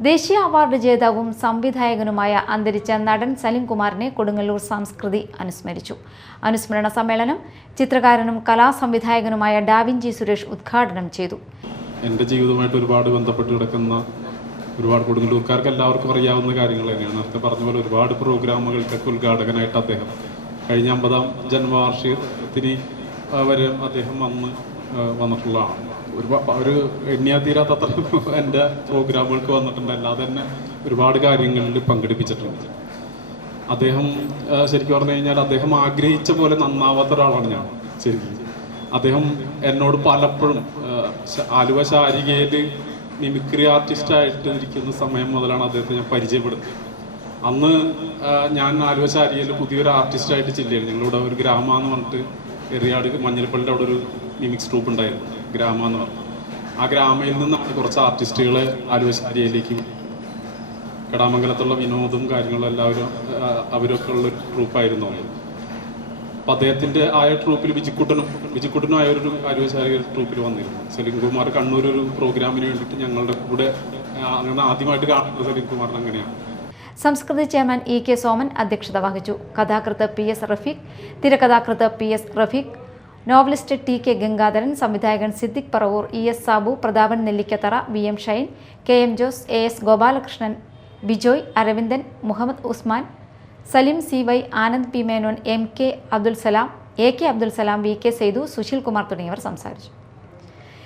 ദേശീയ അവാർഡ് ജേതാവും സംവിധായകനുമായ അന്തരിച്ച നടൻ സലിം കുമാറിനെ കൊടുങ്ങല്ലൂർ സംസ്കൃതി അനുസ്മരിച്ചു. അനുസ്മരണ സമ്മേളനം ചിത്രകാരനും കലാസംവിധായകനുമായ ഡാവിഞ്ചി സുരേഷ് ഉദ്ഘാടനം ചെയ്തു. എൻ്റെ ജീവിതവുമായിട്ട് ഒരുപാട് ബന്ധപ്പെട്ട് കിടക്കുന്ന ഒരുപാട് കൊടുങ്ങല്ലൂർക്കാർക്ക് എല്ലാവർക്കും അറിയാവുന്ന കാര്യങ്ങൾ തന്നെയാണ്. നേരത്തെ പറഞ്ഞ പോലെ ഒരുപാട് പ്രോഗ്രാമുകൾക്കൊക്കെ ഉദ്ഘാടകനായിട്ട് അദ്ദേഹം കഴിഞ്ഞ 50ാം ജന്മവാർഷികത്തിന് വരെ അദ്ദേഹം വന്നിട്ടുള്ളതാണ്. ഒരു എണ്ണിയാ തീരാത്തത്ര എൻ്റെ പ്രോഗ്രാമുകൾക്ക് വന്നിട്ടുണ്ട്. അല്ലാതെ തന്നെ ഒരുപാട് കാര്യങ്ങളിൽ പങ്കെടുപ്പിച്ചിട്ടുണ്ട്. അദ്ദേഹം ശരിക്കും പറഞ്ഞു കഴിഞ്ഞാൽ അദ്ദേഹം ആഗ്രഹിച്ച പോലെ നന്നാവാത്ത ഒരാളാണ് ഞാൻ. ശരിക്കും അദ്ദേഹം എന്നോട് പലപ്പോഴും ആലുവ ശാരികയിൽ മിമിക്രി ആർട്ടിസ്റ്റായിട്ട് ഇരിക്കുന്ന സമയം മുതലാണ് അദ്ദേഹത്തെ ഞാൻ പരിചയപ്പെടുന്നത്. അന്ന് ഞാൻ ആലുവ ശാരികയിൽ പുതിയൊരു ആർട്ടിസ്റ്റായിട്ട് ജില്ലയിൽ ഞങ്ങളിവിടെ ഒരു ഗ്രാമ എന്ന് പറഞ്ഞിട്ട് എറിയാട് മഞ്ഞൾപ്പള്ളിയുടെ അവിടെ ഒരു മിമിക്സ് ട്രൂപ്പ് ഉണ്ടായിരുന്നു, ഗ്രാമ എന്ന് പറഞ്ഞു. ആ ഗ്രാമയിൽ നിന്നാണ് കുറച്ച് ആർട്ടിസ്റ്റുകളെ ആലുവ ശാരികയിലേക്ക് കടാമംഗലത്തുള്ള വിനോദും കാര്യങ്ങളും എല്ലാവരും അവരൊക്കെ ഉള്ളൊരു ട്രൂപ്പായിരുന്നു. അപ്പം അദ്ദേഹത്തിൻ്റെ ആയ ട്രൂപ്പിൽ വിജിക്കുട്ടനും ആയ ഒരു ആലുവ ശാരിക ട്രൂപ്പിൽ വന്നിരുന്നു. സലിം കുമാർ കണ്ണൂർ ഒരു പ്രോഗ്രാമിന് വേണ്ടിയിട്ട് ഞങ്ങളുടെ കൂടെ അങ്ങനെ ആദ്യമായിട്ട് കാണുന്നത് സലിം കുമാറിന് അങ്ങനെയാണ്. സംസ്കൃതി ചെയർമാൻ E.K. സോമൻ അധ്യക്ഷത വഹിച്ചു. കഥാകൃത്ത് P.S. റഫീഖ്, തിരക്കഥാകൃത്ത് P.S. Rafeeq, novelist T.K. Gangadharan, സംവിധായകൻ Siddique Paravur, E.S. Sabu, Prathapan Nellikkathara, V.M. Shine, K.M. Jose, A.S. Gopalakrishnan, Bijoy, Aravindan, Muhammad Usman, Salim C.Y, Anand P. Menon, M.K. Abdul Salam, A.K. Abdul Salam, V.K. Seythu, Sushil Kumar തുടങ്ങിയവർ സംസാരിച്ചു.